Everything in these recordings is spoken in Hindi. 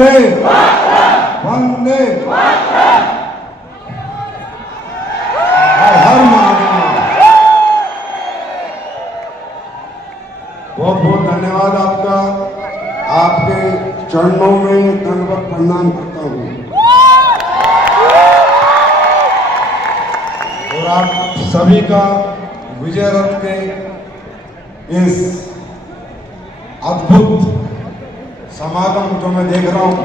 वंदे हर महादेव। बहुत बहुत धन्यवाद आपका। आपके चरणों में दंडवत प्रणाम करता हूं और आप सभी का विजय रथ के इस अद्भुत समागम जो मैं देख रहा हूं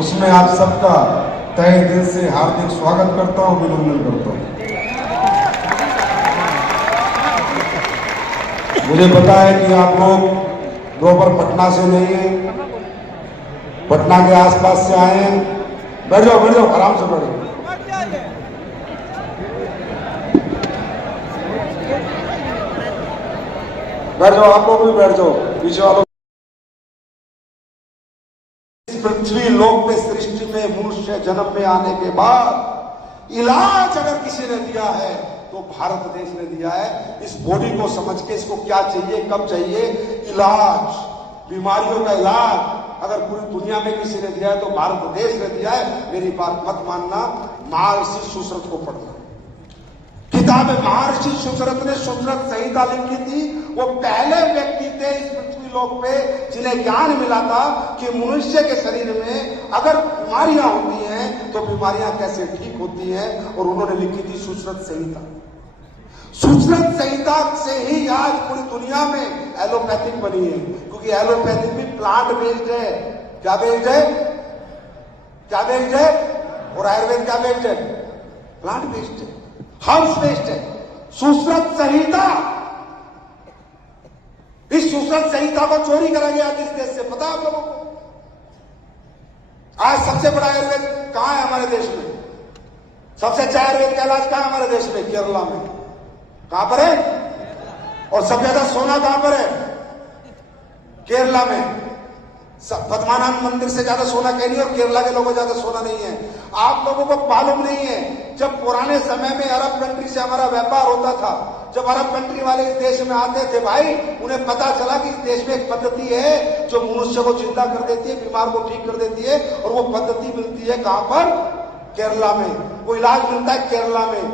उसमें आप सबका तहे दिल से हार्दिक स्वागत करता हूं, अभिनंदन करता हूं। मुझे पता है कि आप लोग प्रॉपर पटना से नहीं है, पटना के आसपास से आए हैं। बैठ जाओ आराम से बैठो। बैठ जाओ, आप लोग भी बैठ जाओ, पीछे वालों। पृथ्वी लोक में सृष्टि में मनुष्य जन्म में आने के बाद इलाज अगर किसी ने दिया है तो भारत देश ने दिया है। इस बॉडी को समझ के इसको क्या चाहिए, कब चाहिए, इलाज, बीमारियों का इलाज अगर पूरी दुनिया में किसी ने दिया है तो भारत देश ने दिया है। मेरी बात मत मानना, महर्षि सुश्रुत को पढ़ना। किताब महर्षि सुश्रुत ने सुश्रुत संहिता लिखी थी। वो पहले व्यक्ति थे इस पृथ्वी लोक पे जिन्हें ज्ञान मिला था कि मनुष्य के शरीर में अगर बीमारियां होती हैं तो बीमारियां कैसे ठीक होती हैं, और उन्होंने लिखी थी सुश्रुत संहिता। सुश्रुत संहिता से ही आज पूरी दुनिया में एलोपैथिक बनी है, क्योंकि एलोपैथिक भी प्लांट बेस्ड है। क्या बेस्ड है? क्या बेस्ड है? और आयुर्वेद क्या बेस्ड है? प्लांट बेस्ड है, हर्ब्स बेस्ड है। सुश्रुत संहिता, इस सुश्रुत संहिता को चोरी करा गया किस देश से पता है आप लोगों को? आज सबसे बड़ा आयुर्वेद कहां है हमारे देश में? सबसे अच्छा आयुर्वेद का इलाज कहां है हमारे देश में? केरला में। कहां पर है? और सबसे ज्यादा सोना कहां पर है? केरला में। पद्मानाथ मंदिर से ज्यादा सोना कहीं नहीं, और केरला के लोगों ज्यादा सोना नहीं है। आप लोगों को मालूम नहीं है, जब पुराने समय में अरब कंट्री से हमारा व्यापार होता था, जब अरब कंट्री वाले इस देश में आते थे भाई, उन्हें पता चला कि इस देश में एक पद्धति है जो मनुष्य को जिंदा कर देती है, बीमार को ठीक कर देती है, और वो पद्धति मिलती है कहां पर? केरला में। वो इलाज मिलता है केरला में,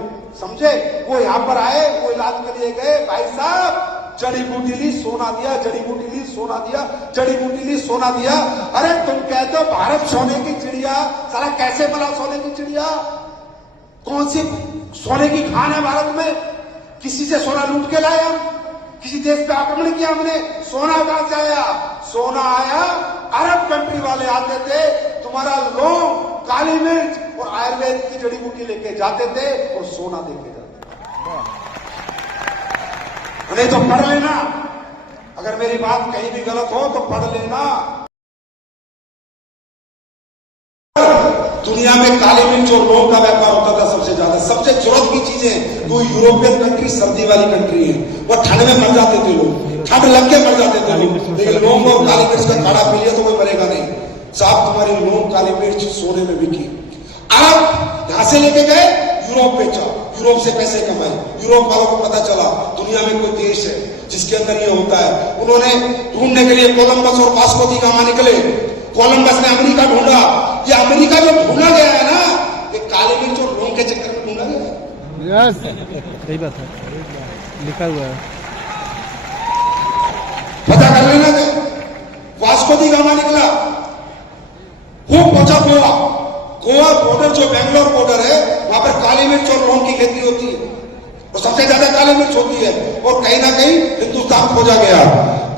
समझे? वो यहां पर आए, वो इलाज के लिए गए। भाई साहब, जड़ी बूटी ली, सोना दिया, जड़ी बूटी ली, सोना दिया, जड़ी बूटी ली, सोना दिया। अरे तुम कहते हो भारत सोने की चिड़िया, साला कैसे बना सोने की चिड़िया? कौन सी सोने की खान है भारत में? किसी से सोना लूट के लाया? किसी देश पे आक्रमण किया हमने? सोना कहां से आया? सोना आया, अरब कंट्री वाले आते थे, तुम्हारा लौंग, काली मिर्च और आयुर्वेद की जड़ी बूटी लेके जाते थे और सोना देके जाते थे। नहीं तो पढ़ लेना, अगर मेरी बात कहीं भी गलत हो तो पढ़ लेना। दुनिया में काली मिर्च और लौंग का व्यापार होता था सबसे ज्यादा। सबसे जरूरत की चीजें तो यूरोपियन कंट्री, सर्दी वाली कंट्री है, वो ठंड में मर जाते थे लोग, ठंड लग के मर जाते थे लोग। लेकिन लौंग और काली मिर्च का काढ़ा पी लिया तो कोई मरेगा नहीं। साहब, तुम्हारी लौंग काली मिर्च सोने में बिकी। अरब यहां से लेके गए, यूरोप बेचा, यूरोप से पैसे कमाए। यूरोप वालों को पता चला दुनिया में कोई देश है जिसके अंदर ये होता है। उन्होंने ढूंढने के लिए कोलंबस और वास्को दी गामा निकले। कोलंबस ने अमेरिका ढूंढा। ये अमेरिका जो ढूंढा गया है ना, ये काली मिर्च और लौंग के चक्कर में ढूंढा गया है। यस, सही बात है, लिखा हुआ है, पता कर लेना। वास्को दी गामा निकला, खूब पहुंचा गोवा। गोवा बॉर्डर जो बेंगलोर बॉर्डर है, वहां पर काली मिर्च और लौंग की खेती होती है, और सबसे ज्यादा काली मिर्च होती है, और कहीं ना कहीं हिंदुस्तान खोजा गया।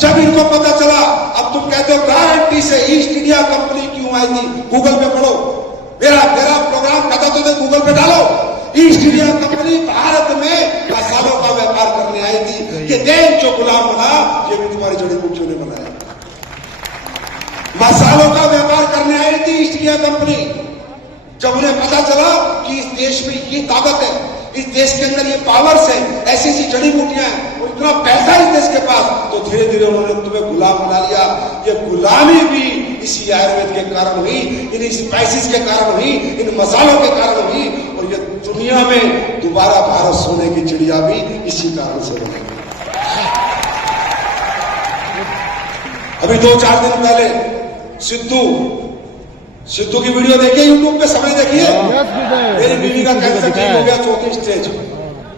जब इनको पता चला, अब तुम कहते हो गारंटी से ईस्ट इंडिया कंपनी क्यों आई थी? गूगल पे पढ़ो, मेरा प्रोग्राम खाता तो गूगल पे डालो। ईस्ट इंडिया कंपनी भारत में मसालों का व्यापार करने आई थी। ये देश जो गुलाम बना, ये भी तुम्हारी जड़ी बूटियों ने बनाया। मसालों का व्यापार करने आई थी ईस्ट इंडिया कंपनी। जब उन्हें पता चला कि इस देश में ये ताकत है, इस देश के अंदर ये पावर्स है, ऐसी ऐसी जड़ी बूटियां हैं, और इतना पैसा इस देश के पास, तो धीरे धीरे उन्होंने तुम्हें गुलाम बना लिया। ये गुलामी भी इसी आयुर्वेद के कारण हुई, इन स्पाइसेस के कारण हुई, इन मसालों के कारण हुई, और ये दुनिया में दोबारा भारत सोने की चिड़िया भी इसी कारण से बनी। अभी 2-4 दिन पहले सिद्धू सिद्धू की वीडियो देखिए यूट्यूब पे, सबने देखिए। यस विजय मेरी बीवी का कैंसर ठीक हो गया 4थी स्टेज।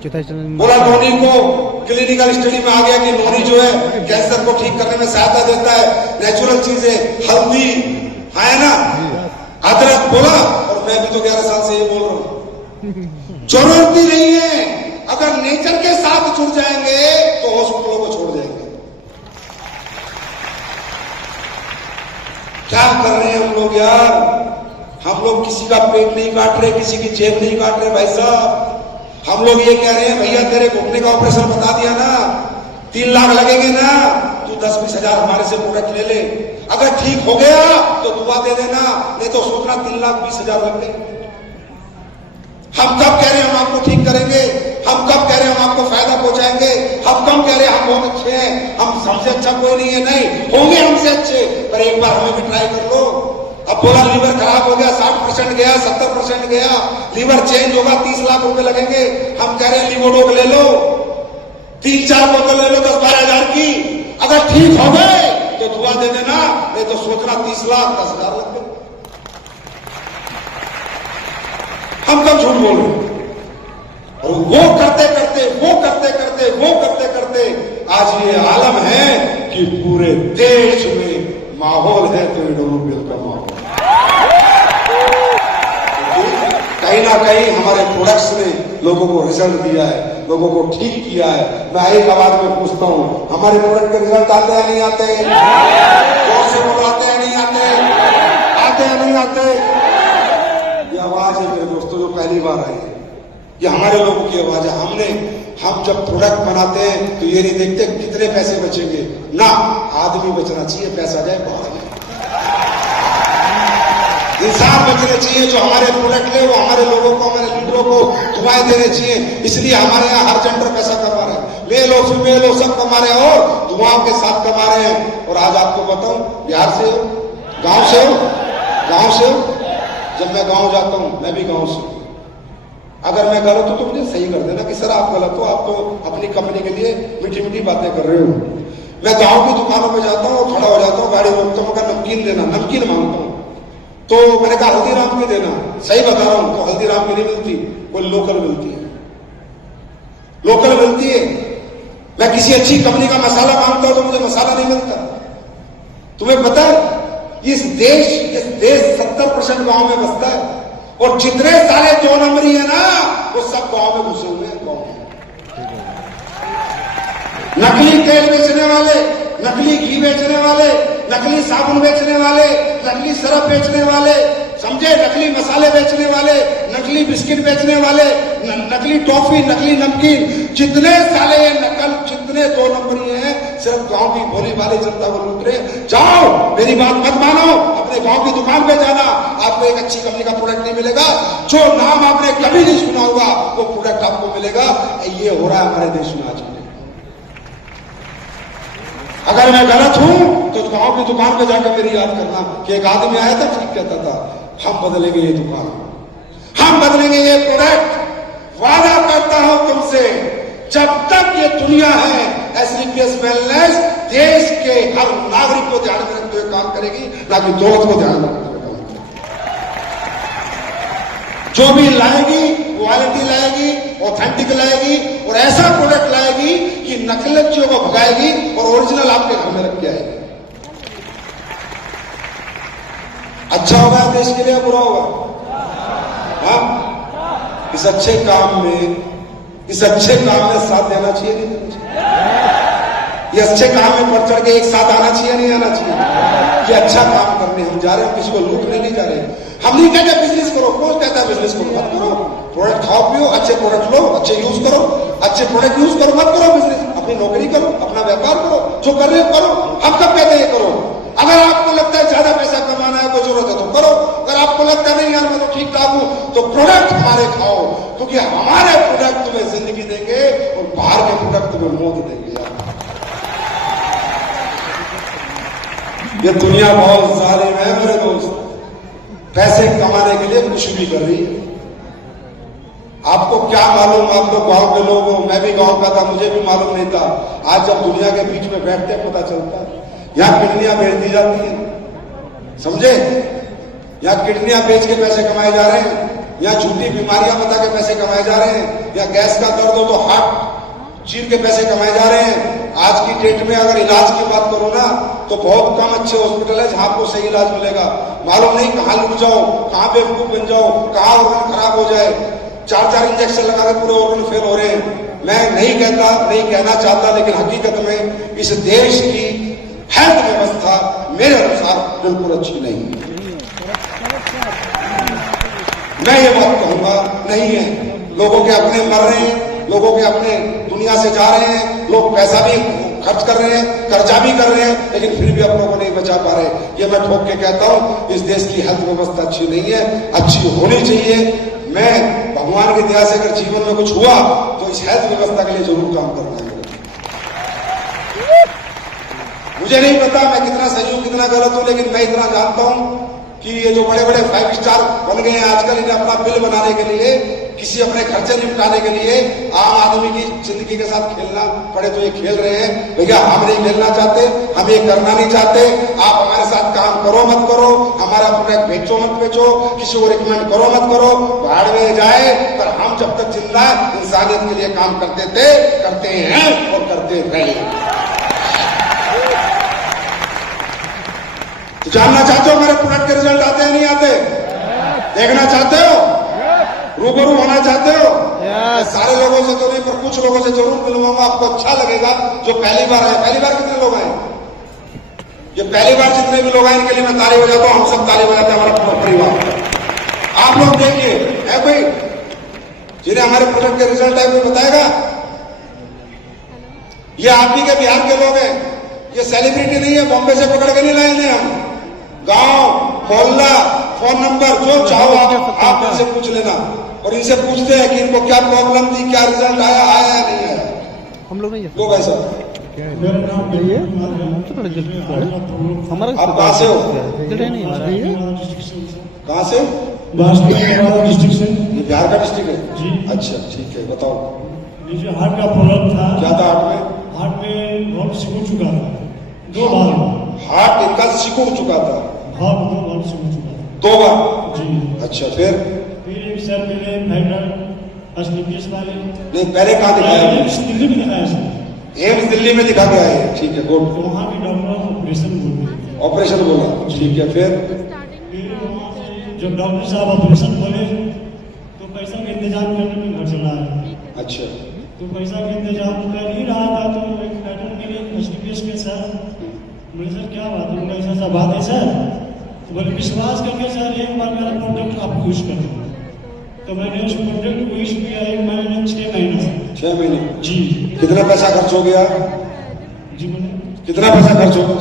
चौथा चैनल बोला नोनी को क्लिनिकल स्टडी में आ गया कि नोनी जो है कैंसर को ठीक करने में सहायता देता है, नेचुरल चीज है, हल्दी है ना, अदरक बोला। और मैं भी तो 11 साल से ये बोल रहा हूं, जरूरत ही नहीं है। अगर नेचर के साथ जुड़ जाएंगे तो हॉस्पिटलों को छोड़ जाएंगे। क्या कर रहे हैं हम लोग यार? हम लोग किसी का पेट नहीं काट रहे, किसी की जेब नहीं काट रहे भाई साहब। हम लोग ये कह रहे हैं भैया तेरे घुटने का ऑपरेशन बता दिया ना, 3 लाख लगेंगे ना, तू 10-20 हजार हमारे से प्रोडक्ट ले ले। अगर ठीक हो गया तो दुआ दे देना, नहीं तो सोचना 3,20,000 लग गए। हम कब कह रहे हैं हम आपको ठीक करेंगे? हम कब कह रहे हैं हम आपको फायदा पहुंचाएंगे? हम कब कह रहे हैं हम बहुत अच्छे हैं, हम सबसे अच्छा कोई नहीं है? नहीं होंगे हमसे अच्छे, पर एक बार हमें भी ट्राई कर लो। अब बोला लीवर खराब हो गया, 60% गया, 70% गया, लीवर चेंज होगा, 30 लाख रुपए लगेंगे। हम कह रहे हैं लिवोडोक ले लो, 3-4 बोतल ले लो 10-12 हजार की। अगर ठीक हो गए तो दुआ दे देना, नहीं तो सोचना 30 लाख 10 हजार लग गए। हम कब झूठ बोल रहे? और वो करते करते आज ये आलम है कि पूरे देश में माहौल है तो ऑटोमोबाइल का माहौल। कहीं ना कहीं हमारे प्रोडक्ट्स ने लोगों को रिजल्ट दिया है, लोगों को ठीक किया है। मैं एक आवाज में पूछता हूं, हमारे प्रोडक्ट के रिजल्ट आते हैं नहीं आते? जोर से बोलो, आते हैं नहीं आते? आते हैं नहीं आते? ये आवाज है मेरे दोस्तों जो पहली बार आई है, ये हमारे लोगों की आवाज है। हम जब प्रोडक्ट बनाते हैं तो ये नहीं देखते कितने पैसे बचेंगे ना, आदमी बचना चाहिए, पैसा जाए बाद में। इंसान बचने चाहिए जो हमारे प्रोडक्ट ले, वो हमारे लोगों को, हमारे लीडरों को दुआएं देने चाहिए। इसलिए हमारे यहाँ हर जेंडर पैसा कमा रहे हैं, मेल हो फीमेल हो सब कमा रहे हैं और दुआओं के साथ कमा रहे हैं। और आज आपको बताऊं, बिहार से हो, गांव से हो, गांव से हो। जब मैं गांव जाता हूं, मैं भी गांव से हूं, अगर मैं गलत हूं तो मुझे सही कर देना कि सर आप गलत हो, आप तो अपनी कंपनी के लिए मीठी मीठी बातें कर रहे हो। मैं गांव की दुकानों में जाता हूं, खड़ा हो जाता हूं, गाड़ी रोकता हूं, नमकीन देना, नमकीन मांगता हूं, तो मैंने कहा हल्दीराम की देना। सही बता रहा हूं, तो हल्दीराम की नहीं मिलती, कोई लोकल मिलती है, लोकल मिलती है। मैं किसी अच्छी कंपनी का मसाला मांगता हूं तो मुझे मसाला नहीं मिलता। तुम्हें पता है इस देश 70% गांव में बसता है, और जितने सारे 2 नंबरी है ना वो सब गांव में घुसे हुए हैं। गांव में नकली तेल बेचने वाले, नकली घी बेचने वाले, नकली साबुन बेचने वाले, नकली सरफ बेचने वाले, समझे, नकली मसाले बेचने वाले, नकली बिस्किट बेचने वाले, नकली टॉफी, नकली नमकीन, जितने साले नकल, जितने 2 नंबरी हैं, सिर्फ गांव की भोली भाली जनता को लूट रहे। जाओ, मेरी बात मत मानो, अपने गांव की दुकान पे जाना, आपको एक अच्छी कंपनी का प्रोडक्ट नहीं मिलेगा। जो नाम आपने कभी नहीं सुना होगा वो प्रोडक्ट आपको मिलेगा। ये हो रहा है हमारे देश में आज। अगर मैं गलत हूं तो गांव की दुकान पे जाकर मेरी याद करना कि एक आदमी आया था, ठीक कहता था, हम बदलेंगे ये दुकान, हम बदलेंगे ये प्रोडक्ट, वादा करता हूं तुमसे। जब तक ये दुनिया है, एसलीपीएस वेलनेस देश के हर नागरिक को ध्यान में रखते हुए काम करेगी, ना कि दौलत को ध्यान में रखते हुए काम करेगी। जो भी लाएगी क्वालिटी लाएगी, ऑथेंटिक लाएगी, और ऐसा प्रोडक्ट लाएगी कि नकलचियों को भगाएगी और ओरिजिनल आपके घर में रख के आएगी। अच्छा होगा देश के लिए, बुरा होगा? हाँ, इस अच्छे काम में साथ देना चाहिए, नहीं देना चाहिए? ये अच्छे काम में बढ़ चढ़ के एक साथ आना चाहिए, नहीं आना चाहिए? ये अच्छा काम करने हम जा रहे हैं, किसी को लूटने नहीं जा रहे। हम नहीं कहते बिजनेस करो, कौन कहता है बिजनेस करो? मत करो, प्रोडक्ट खाओ पियो, अच्छे प्रोडक्ट लो, अच्छे यूज करो, अच्छे प्रोडक्ट यूज करो, मत करो बिजनेस। अपनी नौकरी करो, अपना व्यापार करो, जो कर रहे हो करो। हम कब कहते हैं करो? अगर आपको लगता है ज्यादा पैसा कमाना है, कोई जरूरत है तो करो। अगर आपको लगता है नहीं यार मैं तो ठीक ठाक हूं, तो प्रोडक्ट हमारे खाओ, क्योंकि हमारे प्रोडक्ट तुम्हें जिंदगी देंगे और बाहर के प्रोडक्ट तुम्हें मौत देंगे। यार ये दुनिया बहुत जालिम है मेरे दोस्त, पैसे कमाने के लिए कुछ भी कर रही है। आपको क्या मालूम, आप लोग गांव के लोग हो, मैं भी गांव का था, मुझे भी मालूम नहीं था। आज जब दुनिया के बीच में बैठते पता चलता है। यहां पिंडलियां भेज दी जाती हैं, समझे? यहाँ किडनियां बेच के पैसे कमाए जा रहे हैं, यहाँ झूठी बीमारियां बता के पैसे कमाए जा रहे हैं, या गैस का दर्द हो तो हार्ट चीर के पैसे कमाए जा रहे हैं। आज की डेट में अगर इलाज की बात करो ना तो बहुत कम अच्छे हॉस्पिटल है जहां आपको सही इलाज मिलेगा। मालूम नहीं कहां लुट जाओ, कहां बेवकूफ बन जाओ, कहां ऑर्गन खराब हो जाए। 4-4 इंजेक्शन लगा के पूरे ऑर्गन फेल हो रहे हैं। मैं नहीं कहना चाहता, लेकिन हकीकत में इस देश की हेल्थ व्यवस्था मेरे अनुसार बिल्कुल अच्छी नहीं है। मैं ये बात कहूंगा नहीं है। लोगों के अपने मर रहे हैं, लोगों के अपने दुनिया से जा रहे हैं, लोग पैसा भी खर्च कर रहे हैं, कर्जा भी कर रहे हैं, लेकिन फिर भी अपनों को नहीं बचा पा रहे। ये मैं ठोक के कहता हूं, इस देश की हेल्थ व्यवस्था अच्छी नहीं है, अच्छी होनी चाहिए। मैं भगवान की दया से अगर जीवन में कुछ हुआ तो इस हेल्थ व्यवस्था के लिए जरूर काम करना है। मुझे नहीं पता मैं कितना सही हूं कितना गलत हूं, लेकिन मैं इतना जानता हूं कि ये जो बड़े बड़े 5 स्टार बन गए हैं आजकल, इन्हें अपना बिल बनाने के लिए, किसी अपने खर्चे निपटाने के लिए आम आदमी की जिंदगी के साथ खेलना पड़े तो ये खेल रहे हैं। भैया हम नहीं खेलना चाहते, हम ये करना नहीं चाहते। आप हमारे साथ काम करो मत करो, हमारा प्रोडक्ट बेचो मत बेचो, किसी को रिकमेंड करो मत करो, भाड़ में जाए। पर हम जब तक जिंदा इंसानियत के लिए काम करते थे, करते हैं और करते रहे। तो जानना चाहते हो मेरे प्रोडक्ट के रिजल्ट आते हैं नहीं आते? देखना चाहते हो? रूबरू होना चाहते हो? सारे लोगों से तो नहीं, पर कुछ लोगों से जरूर मिलूंगा, आपको अच्छा लगेगा। जो पहली बार आए, पहली बार कितने लोग आए? ये पहली बार जितने भी लोग आए इनके लिए मैं ताली बजाता हूं, हम सब ताली बजाते हैं, हमारा पूरा परिवार। आप लोग देखिए, है कोई जिन्हें हमारे प्रोडक्ट के रिजल्ट है कोई बताएगा? ये आप ही के बिहार के लोग हैं, ये सेलिब्रिटी नहीं है, बॉम्बे से पकड़ के नहीं लाए हैं हम। गांव मोहल्ला फोन नंबर जो चाहो आप इनसे पूछ लेना, और इनसे पूछते हैं कि इनको क्या प्रॉब्लम थी, क्या रिजल्ट आया या नहीं आया। हम लोग नहीं तो भाई साहब हमारा आप कहाँ से हो? कहाँ से? डिस्ट्रिक्ट से। ये बिहार का डिस्ट्रिक्ट है जी। अच्छा ठीक है, बताओ। मुझे हार्ट का प्रॉब्लम था। क्या था हार्ट में? हार्ट में बहुत सिकुड़ चुका था 2 बार। हार्ट इनका सिकुड़ चुका था? हाँ, 2 बार सिकुड़ चुका था 2 बार जी। अच्छा, फिर एक सर मिले फाइटर अस्पताल वाले। नहीं, पहले कहाँ दिखाया? दिल्ली में दिखाया सर। एम्स दिल्ली में दिखा के आए हैं, ठीक है, गुड। तो वहाँ भी डॉक्टर ऑपरेशन बोले। ऑपरेशन बोला, ठीक है, फिर वहाँ से जब डॉक्टर साहब ऑपरेशन बोले तो पैसा का इंतजाम करने में घर चला आया। अच्छा, तो पैसा का इंतजाम कर ही रहा था तो एक फाइटर मिले एसपीएस के सर। बोले सर क्या बात है? उनका ऐसा बात है सर। तो बोले विश्वास करके सर एक बार मेरा प्रोडक्ट आप यूज कर। तो मैंने उस प्रोडक्ट को यूज किया 1 महीने 6 महीने से। 6 महीने जी। कितना पैसा खर्च हो गया? जी मैंने कितना पैसा खर्च हो गया?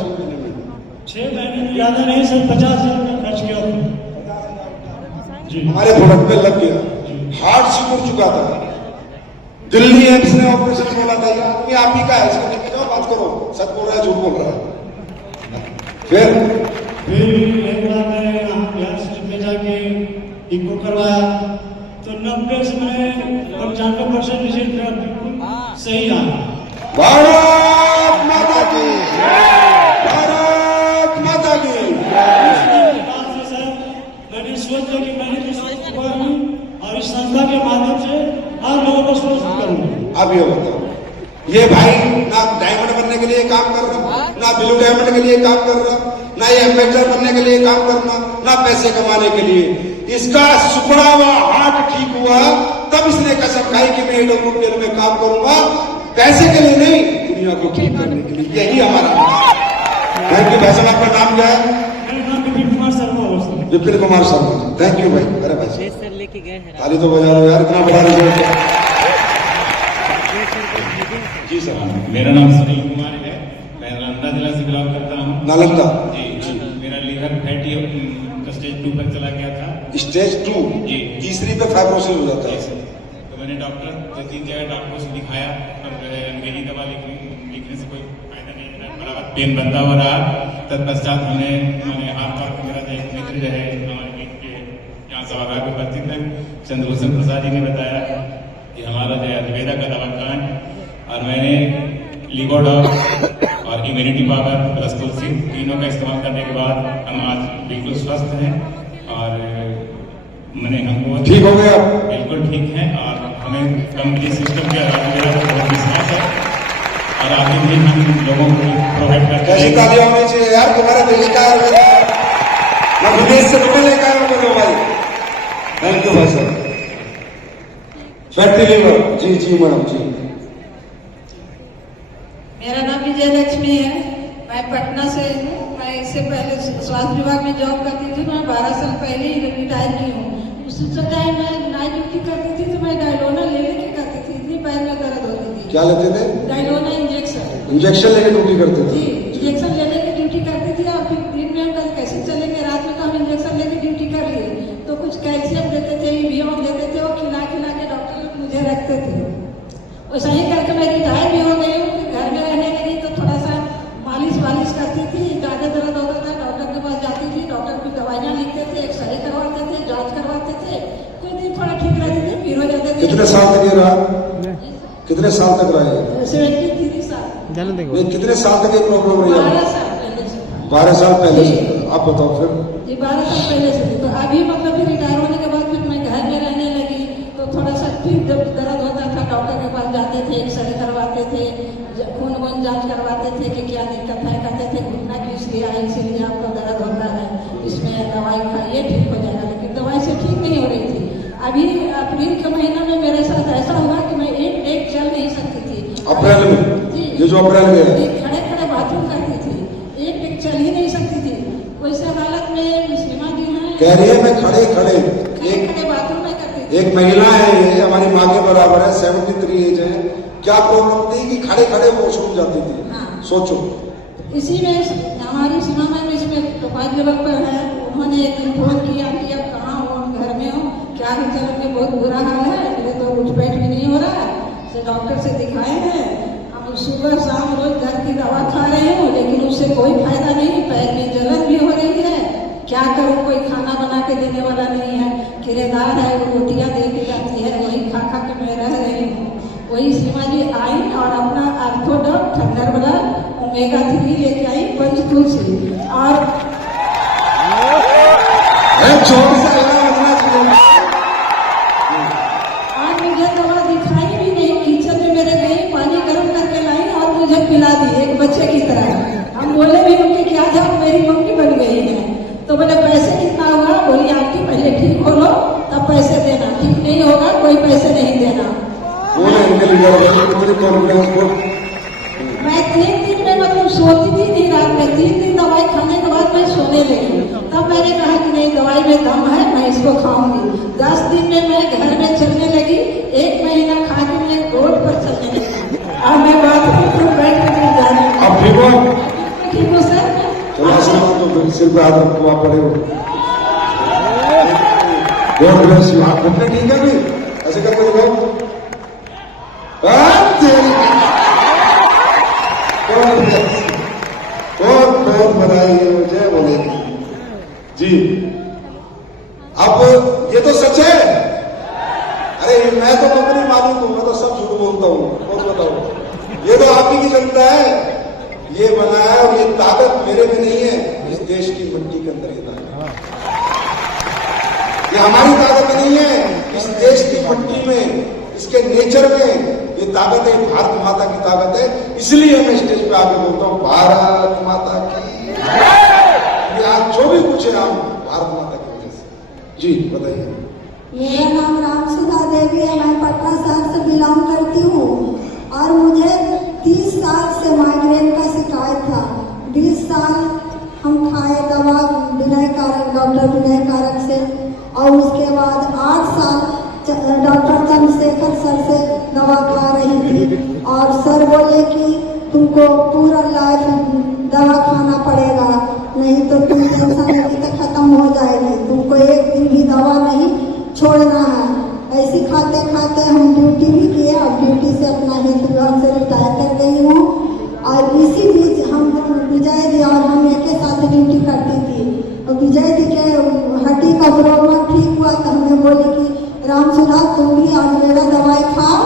6 महीने में ज्यादा नहीं सर, 50,000 रुपया खर्च किया था जी। हमारे प्रोडक्ट पे लग गया, हार्ट सिकुड़ चुका था, दिल्ली एम्स ने ऑपरेशन बोला था। ये आदमी आप ही का है, इसको लेके जाओ, बात करो, सच बोल रहा है झूठ बोल रहा है। फिर एक बार मैंने यहाँ से जाके इको करवाया तो 90 से मैं 95% रिजल्ट बिल्कुल सही आया। भारत माता की, भारत माता की। सर मैंने सोचा कि मैंने और इस संस्था के माध्यम से हर लोगों को स्वस्थ करूंगा। अब ये बताओ, ये भाई ना डायमंड बनने के लिए काम कर रहा, ना ब्लू डायमंड के लिए काम कर रहा, ना ये एम्बेसडर बनने के लिए काम करना, ना पैसे कमाने के लिए। इसका सुखड़ा हुआ हार्ट ठीक हुआ तब इसने कसम खाई कि मैं AWPL में काम करूंगा, पैसे के लिए नहीं, दुनिया को ठीक करने के लिए। यही हमारा थैंक यू भाई साहब। आपका नाम क्या है? मेरा नाम विपिन कुमार शर्मा है। विपिन कुमार शर्मा, थैंक यू भाई। अरे भाई सर लेके गए हैं ताली तो बजा रहे हो यार, इतना बड़ा रिजल्ट है। जी सर। मेरा नाम सुनील कुमार है, मैं नालंदा जिला से बिलोंग करता हूँ। नालंदा जी जी। मेरा लीवर फैटी स्टेज 2 पर चला गया था। स्टेज 2 जी। तीसरी पे फाइब्रोसिस हो जाता है। तो मैंने डॉक्टर 2-3 जगह डॉक्टरों से दिखाया, पर अंग्रेजी दवा लिखने से कोई फायदा नहीं था, बराबर पेन बनता हो रहा। तत्पश्चात मैंने हाथ पार मेरा जो एक मित्र जो है हमारे यहाँ सभागार में उपस्थित है चंद्रभूषण प्रसाद जी ने बताया कि हमारा जो आयुर्वेदा का दवा कांड, और मैंने लिगोडॉग और इम्यूनिटी पावर प्लस तुलसी तीनों का इस्तेमाल करने के बाद हम आज बिल्कुल स्वस्थ हैं। और मैंने हमको ठीक हो गया? बिल्कुल ठीक है और हमें कंपनी सिस्टम के मेरा बहुत विश्वास है और आगे भी हम लोगों को प्रोवाइड करते कैसी हैं। तालियां होनी चाहिए यार, तुम्हारे देश का आयुर्वेद है। मैं विदेश से तुम्हें लेकर आया हूं बोलो भाई। थैंक यू भाई साहब। फैटी लीवर, जी जी मैडम जी। मेरा नाम विजय लक्ष्मी है, मैं पटना से हूँ। मैं इससे पहले स्वास्थ्य विभाग में जॉब करती थी। मैं 12 साल पहले ही रिटायर की हूँ। उस टाइम मैं नाइट ड्यूटी करती थी तो मैं डायलोना ले लेके करती थी, इतनी पैर में दर्द होती थी। क्या लेते थे? डायलोना इंजेक्शन। इंजेक्शन लेके ड्यूटी करते जी, थे? इंजेक्शन ले लेके ड्यूटी करती थी और फिर दिन में हम कल कैसे चलेंगे, रात में तो हम इंजेक्शन लेके ड्यूटी कर लिए तो कुछ कैल्शियम देते थे, ईवीएम देते थे, वो खिला खिला के डॉक्टर लोग मुझे रखते थे। वैसा ही करके मैं रिटायर भी हो गई हूँ। घर में रहने लगी तो थोड़ा सा मालिश करती थी। ज्यादा दर्द होता था डॉक्टर के पास जाती थी, डॉक्टर कुछ दवाइयाँ लिखते थे, एक्सरे करवाते थे, जांच करवाते थे। कुछ दिन थोड़ा ठीक रहते थे, फिर हो जाते थे। कितने साल तक ये रहा? कितने साल तक रहा है? 73 साल। जाने देंगे। नहीं, कितने साल तक ये प्रॉब्लम रही? 12 साल पहले से। 12 साल पहले से। आप बताओ फिर। जी 12 साल पहले से। तो अभी मतलब फिर रिटायर होने के बाद फिर मैं घर में रहने लगी तो थोड़ा सा फिर जब दर्द होता था डॉक्टर के पास जाते थे, एक्सरे करवाते थे, खून वून जांच करवाते थे कि क्या दिक्कत है। कहते थे घुटना की इसलिए आई, इसीलिए आपको दर्द होता है, इसमें दवाई खाइए ठीक हो जाएगा। लेकिन दवाई से ठीक नहीं हो रही थी। अभी अप्रैल के महीना में मेरे साथ ऐसा हुआ कि मैं एक डेग चल नहीं सकती थी। अप्रैल में? जी, ये जो अप्रैल में है? खड़े खड़े बाथरूम करती थी, एक डेग चल ही नहीं सकती थी। वैसे हालत में सीमा जी हैं, कह रही है मैं खड़े खड़े खड़े बाथरूम में करती थी। एक महिला है, ये हमारी माँ के बराबर है, 73 एज है। क्या प्रॉब्लम थी कि खड़े खड़े वॉशरूम जाती थी? हाँ। सोचो। इसी में हमारी सीमा में इसमें टोपाज डेवलपर है, उन्होंने एक दिन फोन किया कि अब कहाँ हो, घर में हो, क्या है, चलो कि बहुत बुरा हाल है, मेरे तो उठ बैठ भी नहीं हो रहा है, से डॉक्टर से दिखाए हैं। हम सुबह शाम रोज घर की दवा खा रहे हूँ लेकिन उससे कोई फायदा नहीं, पैर में जलन भी हो रही है। क्या करूँ, कोई खाना बना के देने वाला नहीं है, किराएदार है वो रोटियां दे के जाती है, वही खा खा के मैं रह रही हूँ। वही सीमा जी आई और अपना आर्थोडॉक ठंडर वाला ओमेगा 3 लेके आई पंचतुलसी और 24 साल होना चाहिए। आज मुझे दवा दिखाई भी नहीं। किचन में मेरे गई, पानी गर्म करके लाई और मुझे पिला दी एक बच्चे की तरह। हम बोले भी उनके क्या जब मेरी मम्मी बन गई है तो बोले पैसे कितना हुआ? बोली आंटी पहले ठीक हो लो तब पैसे देना, ठीक नहीं होगा कोई पैसे नहीं देना। मैं 3 दिन में मतलब सोती थी नहीं रात में। 3 दिन दवाई खाने के बाद मैं सोने लगी। तब मैंने कहा कि नहीं दवाई में दम है, मैं इसको खाऊंगी। 10 दिन में मैं घर में चलने लगी। 1 महीना खा के मैं रोड पर चलने लगी और मैं बाथरूम में बैठ कर जा रही हूँ। अब ठीक हो? ठीक हो सर? चलो तो फिर सिर पे हाथ रखो, आप पड़े हो। God bless you. आप घुटने ठीक है भी? ऐसे करके देखो। बहुत बहुत बधाई है मुझे बोले जी। अब ये तो सच है। अरे मैं तो कंपनी मालिक हूं, मैं तो सब झूठ बोलता हूं। बहुत बताओ, ये तो आप ही की जनता है। ये बनाया और ये ताकत मेरे में नहीं है, इस देश की मिट्टी के अंदर ये ताकत। ये हमारी ताकत नहीं है, इस देश की मिट्टी में, इसके नेचर में ये ताकत है। भारत माता की ताकत है। इसलिए मैं स्टेज पे आके बोलता हूँ भारत माता की। ये आज जो भी कुछ है हम भारत माता की वजह से। जी बताइए। मेरा नाम रामसुधा देवी है, मैं पटना शहर से बिलोंग करती हूँ और मुझे 30 साल से माइग्रेन का शिकायत था। 20 साल हम खाए दवा विनय कारक, डॉक्टर विनय कारक से, और उसके बाद 8 साल डॉक्टर चंद्रशेखर सर से दवा खा रही थी और सर बोले कि तुमको पूरा लाइफ दवा खाना पड़ेगा, नहीं तो तुम टेंशन लेके खत्म हो जाएगी, तुमको एक दिन भी दवा नहीं छोड़ना है। ऐसे खाते खाते हम ड्यूटी भी किए और ड्यूटी से अपना हेल्थ विभाग से रिटायर कर गई हूँ। और इसी बीच हम विजय जी और हम एक साथ ड्यूटी करती थी। और विजय जी के हड्डी का प्रॉब्लम ठीक हुआ तो हमें बोले कि रामसुधा तुम भी आज मेरा दवाई खाओ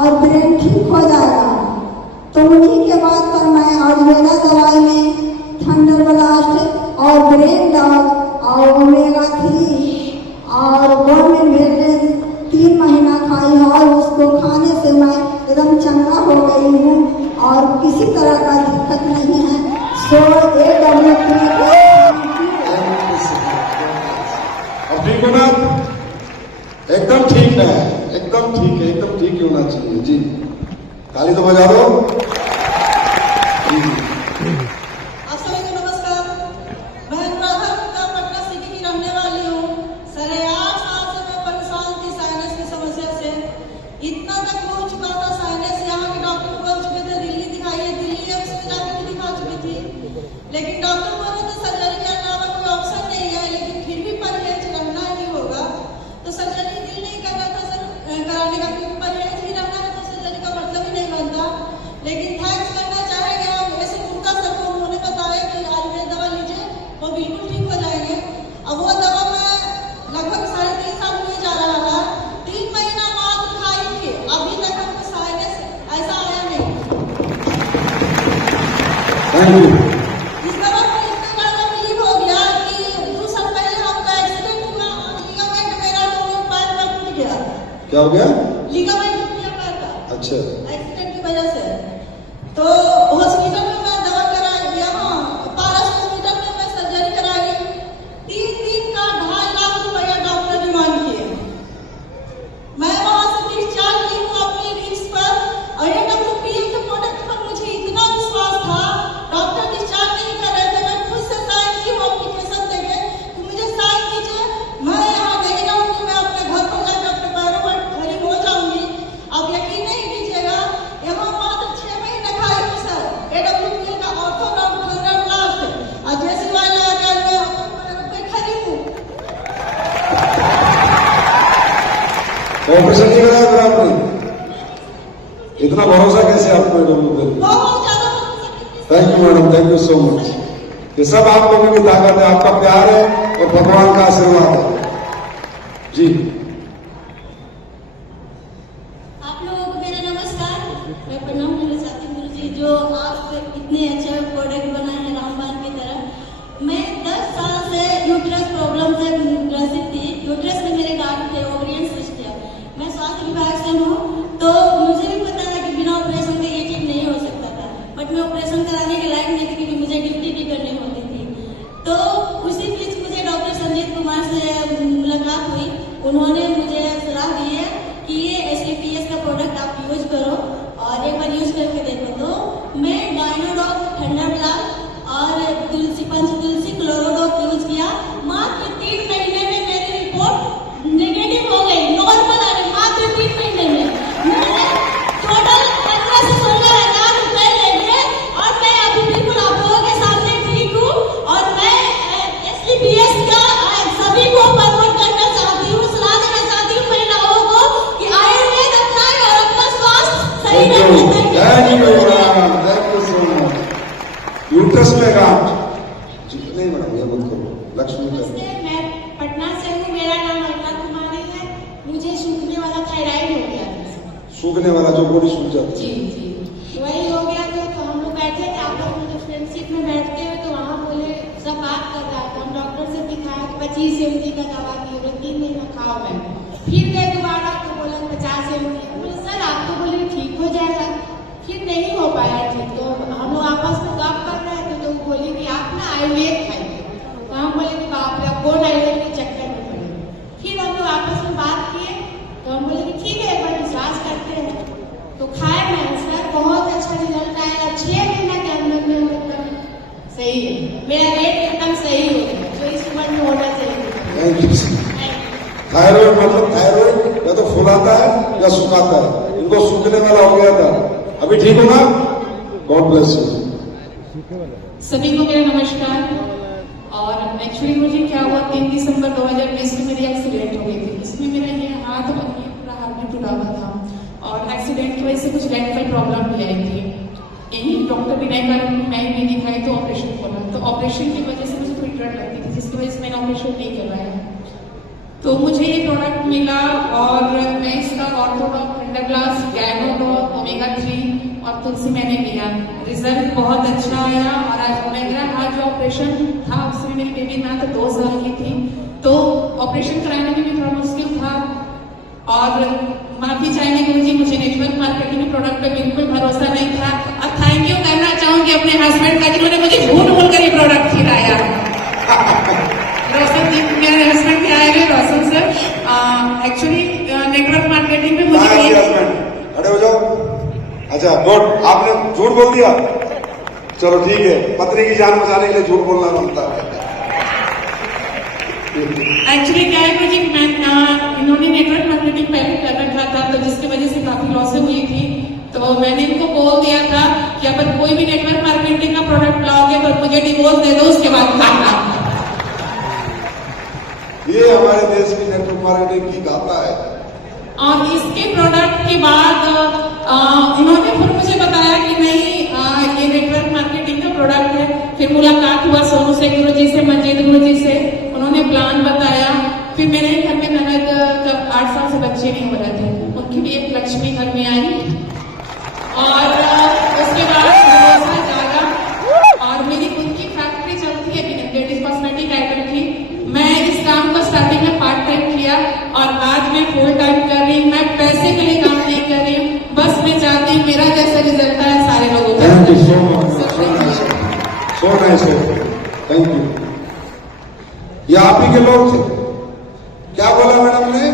और ब्रेन ठीक हो जाएगा। तो उन्हीं के बाद पर मैं So AWP अब ठीक हो ना? एकदम ठीक है, एकदम ठीक है, एकदम ठीक ही होना चाहिए जी। ताली तो बजा दो। आप सभी को नमस्कार। मैं अनुराधा गुप्ता पटना सिटी की रहने वाली हूँ। 8.5 साल से मैं परेशान थी साइनस की समस्या से। इतना तक हो चुका था साइनस, यहाँ के डॉक्टर बोल चुके थे दिल्ली दिखाइए, दिल्ली एम्स में जाकर भी दिखा चुकी थी, लेकिन डॉक्टर बोले थे सर्जरी के अलावा कोई ऑप्शन नहीं है, लेकिन फिर भी परहेज रहना ही होगा। तो सर्जरी दिल नहीं कर रहा था सर कराने का, क्योंकि परहेज ही रहना है तो सर्जरी का मतलब ही नहीं बनता। लेकिन थैंक्स करना चाहेंगे हम ऐसे गुप्ता सर को, उन्होंने बताया कि आयुर्वेद दवा लीजिए वो बिल्कुल ठीक हो जाएंगे। अब वो दवा मैं लगभग 3.5 साल हुए जा रहा था, 3 महीना मात्र खाई थी, अभी तक हमको साइनस ऐसा आया नहीं। Thank you. इस दवा को इतना ज्यादा रिलीफ हो गया कि 2 साल पहले हमका एक्सीडेंट हुआ, लिगामेंट मेरा दोनों पैर में टूट गया। क्या हो गया? लिगामेंट टूट गया पैर का अच्छा, एक्सीडेंट की वजह से। तो हॉस्पिटल में मैं दवा कराई, यहाँ पारस हॉस्पिटल में मैं सर्जरी कराई। 3 दिन का 2.5 लाख रुपया डॉक्टर डिमांड किए। मैं वहां से डिस्चार्ज की हूँ अपनी रिस्क पर, और AWPL के प्रोडक्ट पर मुझे इतना विश्वास था। डॉक्टर डिस्चार्ज नहीं कर रहे थे, मैं खुद से साइन की हूँ एप्लीकेशन देके कि मुझे साइन कीजिए, मैं यहाँ नहीं जाऊंगी, मैं अपने घर पर जाकर अपने पैरों पर खड़ी हो जाऊंगी। आप यकीन नहीं कीजिएगा, यहाँ मात्र 6 महीने खाई थी सर AWPL का ऑर्थोडॉक थंडर ब्लास्ट, और जैसी वाले आकर मैं अपने पैरों पे खड़ी हूँ। ऑपरेशन नहीं कराया फिर आपने? इतना भरोसा कैसे आपको AWPL? बहुत ज्यादा thank you madam, thank you so much. ये सब आप लोगों की ताकत है, आपका प्यार है और भगवान का आशीर्वाद है जी। आप लोगों को मेरा नमस्कार। मैं प्रणाम करना चाहती हूँ गुरुजी, जो आप इतने अच्छे प्रोडक्ट बनाए हैं रामबाण की तरह। मैं 10 साल से यूट्रस प्रॉब्लम से ग्रसित थी, यूट्रस में मेरे गांठ थे, ओवरियन सिस्ट है। मैं स्वास्थ्य विभाग से हूँ, तो मुझे भी पता है कि बिना ऑपरेशन के ये चीज नहीं हो सकता था, बट मैं ऑपरेशन कराने के लायक नहीं थी क्योंकि मुझे ड्यूटी भी करनी होती थी। तो उसी बीच मुझे डॉक्टर संजीत कुमार से मुलाकात हुई। उन्होंने मुझे सलाह दी है कि ये SLPS का प्रोडक्ट आप यूज करो और एक बार यूज करके देखो। तो मैं डायनोडॉक थंडर ब्लास्ट और तुलसी क्लोरोडॉक यूज किया। मात्र 3 महीने में मेरी रिपोर्ट नेगेटिव हो गई, नॉर्मल आ गई, मात्र 3 महीने में। मैंने टोटल 15 से 16,000 रुपए ले लिए और मैं अभी बिल्कुल आप लोगों के सामने ठीक हूँ। और मैं SLPS का सभी को प्रमोट करना चाहती हूँ, सलाह देना चाहती हूँ मेरे लोगों को कि आयुर्वेद अपनाएं और अपना स्वास्थ्य सही थैंक रखें। You madam, thank you so much. Uterus में गांठ नहीं मैडम, ये मत करो, लक्ष्मी कर। नमस्ते, मैं पटना से हूँ, मेरा नाम अलका कुमारी है। मुझे सूखने वाला थायराइड हो गया था। सूखने वाला जो बॉडी सूख जाती जी है। जी वही हो गया था। तो हम लोग बैठे थे, आप लोग मुझे फ्रेंडशिप में बैठते हुए, तो वहाँ बोले सब बात कर रहा था। हम डॉक्टर से दिखाया कि 25 MG का दवा दी, 3 महीना खाओ। मैं फिर गए दोबारा तो बोला 50 MG। बोले सर आप तो बोले ठीक हो जाएगा, फिर नहीं हो पाया ठीक। तो हम लोग आपस में बात कर रहे थे, तो वो बोली कि आप ना आयुर्वेद खाइए। तो हम बोले कि बाप रे, अब कौन आयुर्वेद के चक्कर में पड़े। फिर हम लोग आपस में बात किए, तो हम बोले कि ठीक है एक बार विश्वास करते हैं। तो खाए मैं सर, बहुत अच्छा रिजल्ट आया। 6 महीना के अंदर में एकदम सही है, मेरा रेट एकदम सही हो गया, जो इस उम्र में होना चाहिए। Thank you. थायराइड मतलब थायराइड या तो फुलाता है या सुखाता है, इनको सूखने वाला हो गया था, अभी ठीक हो ना? God bless you. सभी को मेरा नमस्कार। और एक्चुअली मुझे क्या हुआ, 3 दिसंबर 2020 में मेरी एक्सीडेंट हो गई थी। इसमें मेरा ये हाथ और ये पूरा हाथ भी टूटा हुआ था, और एक्सीडेंट की वजह से कुछ रेक्टल प्रॉब्लम भी आई थी। यही डॉक्टर विनय कारण मैं भी दिखाई तो ऑपरेशन बोला, तो ऑपरेशन की वजह से मुझे थोड़ी डर लगती थी, जिसकी वजह से मैंने ऑपरेशन नहीं करवाया। तो मुझे ये प्रोडक्ट मिला और मैं इसका ऑर्थोडॉक थंडर ब्लास्ट, गायनोडॉक, ओमेगा 3 और तुलसी मैंने लिया। रिजल्ट बहुत अच्छा आया। और आज मेरा आज जो ऑपरेशन था उसमें मेरी बेबी मात्र 2 साल की थी, तो ऑपरेशन कराने में भी थोड़ा मुश्किल था। और माफी चाहेंगे गुरुजी, मुझे नेटवर्क मार्केटिंग प्रोडक्ट पे बिल्कुल भरोसा नहीं था। और थैंक यू करना चाहूंगी अपने हस्बैंड का, जिन्होंने मुझे एक्चुअली नेटवर्क मार्केटिंग में कहाँ है मुझे आपके हस्बैंड? खड़े हो जाओ। अच्छा गुड, आपने झूठ बोल दिया, चलो ठीक है, पत्नी की जान बचाने के लिए झूठ बोलना बनता है। एक्चुअली क्या है मुझे इन्होंने नेटवर्क मार्केटिंग पहले कर रखा था, तो जिसकी वजह से काफी लॉसें हुई थी। तो मैंने इनको बोल दिया था कि अगर कोई भी नेटवर्क मार्केटिंग का प्रोडक्ट लाओगे तो मुझे डिवोर्स दे दो, उसके बाद खाना। ये हमारे देश की नेटवर्क मार्केटिंग की गाथा है। और इसके प्रोडक्ट के बाद इन्होंने फिर मुझे बताया कि नहीं ये नेटवर्क मार्केटिंग का प्रोडक्ट है। फिर मुलाकात हुआ सोनू से गुरु जी से, मंजीत गुरु जी से, उन्होंने प्लान बताया। फिर मेरे घर में ननद जब 8 साल से बच्चे नहीं हो रहे थे, उनके लिए एक लक्ष्मी घर में आई और उसके बाद भरोसा जागा। और मेरी खुद की फैक्ट्री चलती है लेडीज कॉस्मेटिक आइटम की। मैं इस काम को स्टार्टिंग में पार्ट टाइम किया और आज मैं फुल टाइम कर रही हूँ। मैं पैसे के लिए काम नहीं कर रही हूँ, बस मैं चाहती हूँ मेरा जैसा रिजल्ट है सारे लोगों को। Thank you so much, so nice, thank you. ये आप ही के लोग थे। क्या बोला मैडम ने?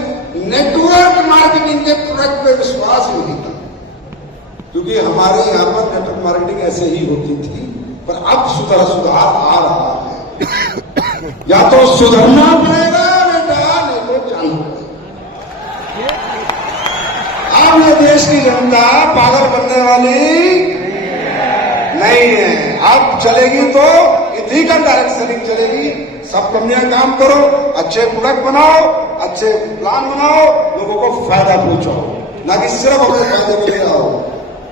नेटवर्क मार्केटिंग के प्रोडक्ट पे विश्वास नहीं था, क्योंकि हमारे यहाँ पर नेटवर्क मार्केटिंग ऐसे ही होती थी, पर अब सुधार आ रहा है। या तो सुधरना पड़ेगा बेटा, नहीं तो जाना पड़ेगा। अब ये देश की जनता पागल बनने वाली नहीं है। अब चलेगी तो इथिकल डायरेक्शन चलेगी। सब कंपनियां काम करो, अच्छे प्रोडक्ट बनाओ, अच्छे प्लान बनाओ, लोगों को फायदा पहुंचाओ, ना कि सिर्फ अपने फायदे के लिए आओ।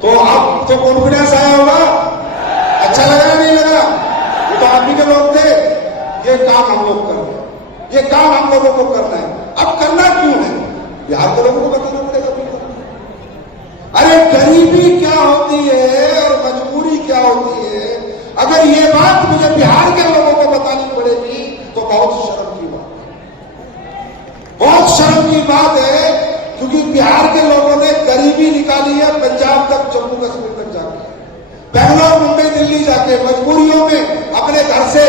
तो अब तो कॉन्फिडेंस आया होगा, अच्छा लगा नहीं लगा? ये तो आप ही के लोग थे। ये काम हम लोग कर रहे हैं, ये काम हम लोगों को करना है। अब करना क्यों है? बिहार के लोगों को बताना पड़ेगा क्यों करना है। अरे गरीबी क्या होती है और मजबूरी क्या होती है, अगर ये बात मुझे बिहार के लोगों को बतानी पड़ेगी तो बहुत शर्म की बात है, बहुत शर्म की बात है। क्योंकि बिहार के लोगों ने गरीबी निकाली है पंजाब तक, जम्मू कश्मीर तक जाके, बेंगलोर, मुंबई, दिल्ली जाके, मजबूरियों में अपने घर से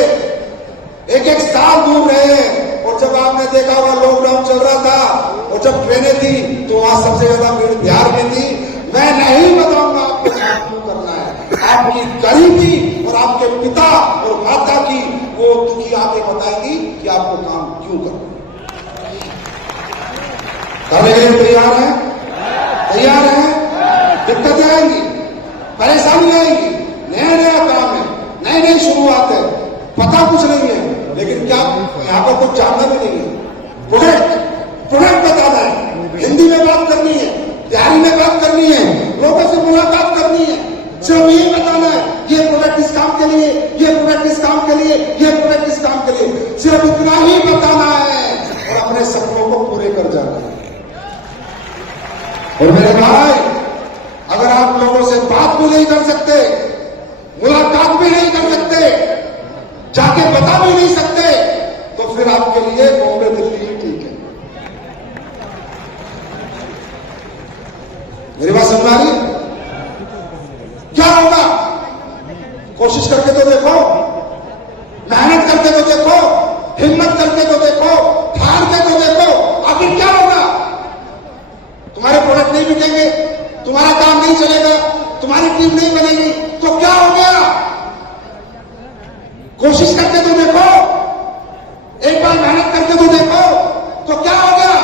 एक साल दूर रहे हैं। और जब आपने देखा हुआ लॉकडाउन चल रहा था और जब ट्रेनें थी तो वहां सबसे ज्यादा भीड़ बिहार में थी। मैं नहीं बताऊंगा आपको काम क्यों करना है, आपकी गरीबी और आपके पिता और माता की वो दुखी आके बताएंगी कि आपको काम क्यों करना है। करने के लिए तैयार है? तैयार है? दिक्कतें आएंगी, परेशानी आएगी, नया काम है, नई शुरुआत है, पता कुछ नहीं है, लेकिन क्या यहाँ पर कुछ जानना भी नहीं है। प्रोडक्ट बताना है, हिंदी में बात करनी है, बिहारी में बात करनी है, लोगों से मुलाकात करनी है, सिर्फ ये बताना है ये प्रोडक्ट इस काम के लिए, ये प्रोडक्ट इस काम के लिए, ये प्रोडक्ट इस काम के लिए, सिर्फ इतना ही बताना है और अपने सपनों को पूरे कर जाना है। और मेरे भाई, अगर आप लोगों से बात भी नहीं कर सकते, मुलाकात भी नहीं कर सकते, जाके बता भी नहीं सकते, तो फिर आपके लिए बॉम्बे दिल्ली ही ठीक है। मेरी बात समझ आ रही है? क्या होगा? कोशिश करके तो देखो, मेहनत करके तो देखो, हिम्मत करके तो देखो, ठान के तो देखो, आखिर क्या होगा? तुम्हारे प्रोडक्ट नहीं बिकेंगे, तुम्हारा काम नहीं चलेगा, तुम्हारी टीम नहीं बनेगी, तो क्या हो गया? कोशिश करके तो देखो, एक बार मेहनत करके तो देखो, तो क्या हो गया?